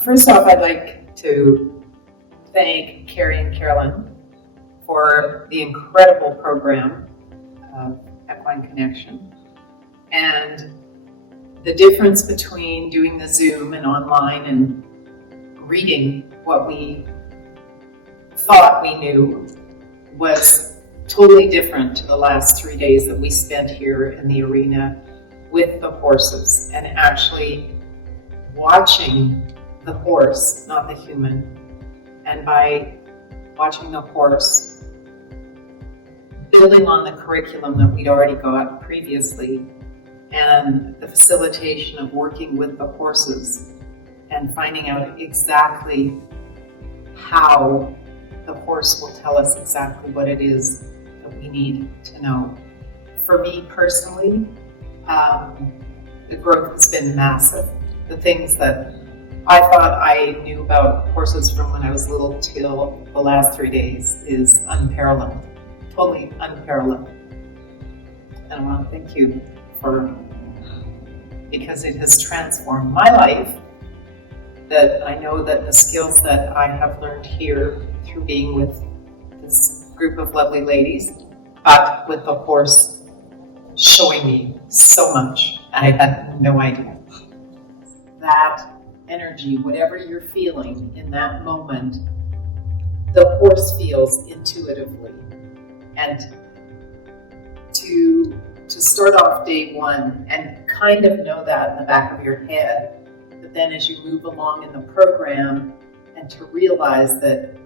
First off, I'd like to thank Carrie and Carolyn for the incredible program of Equine Connection, and the difference between doing the Zoom and online and reading what we thought we knew was totally different to the last 3 days that we spent here in the arena with the horses and actually watching the horse, not the human. And by watching the horse, building on the curriculum that we'd already got previously, and the facilitation of working with the horses and finding out exactly how the horse will tell us exactly what it is that we need to know. For me personally, the growth has been massive. The things that I thought I knew about horses from when I was little till the last 3 days is unparalleled, totally unparalleled. And I want to thank you because it has transformed my life, that I know that the skills that I have learned here through being with this group of lovely ladies, but with the horse showing me so much, I had no idea. That energy, whatever you're feeling in that moment, the horse feels intuitively. And to start off day one and kind of know that in the back of your head, but then as you move along in the program and to realize that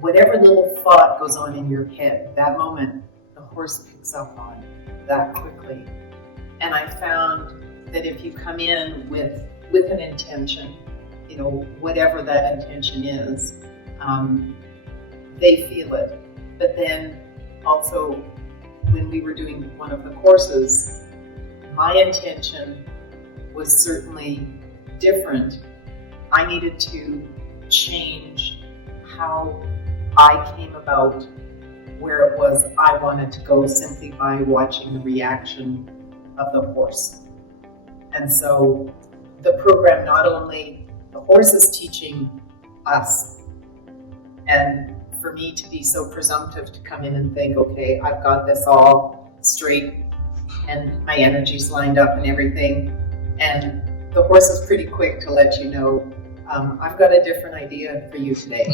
whatever little thought goes on in your head, that moment, the horse picks up on that quickly. And I found that if you come in with an intention, whatever that intention is, they feel it. But then also, when we were doing one of the courses, my intention was certainly different. I needed to change how I came about where it was I wanted to go simply by watching the reaction of the horse. And so the program, not only the horse is teaching us, and for me to be so presumptive to come in and think, okay, I've got this all straight and my energy's lined up and everything. And the horse is pretty quick to let you know, I've got a different idea for you today.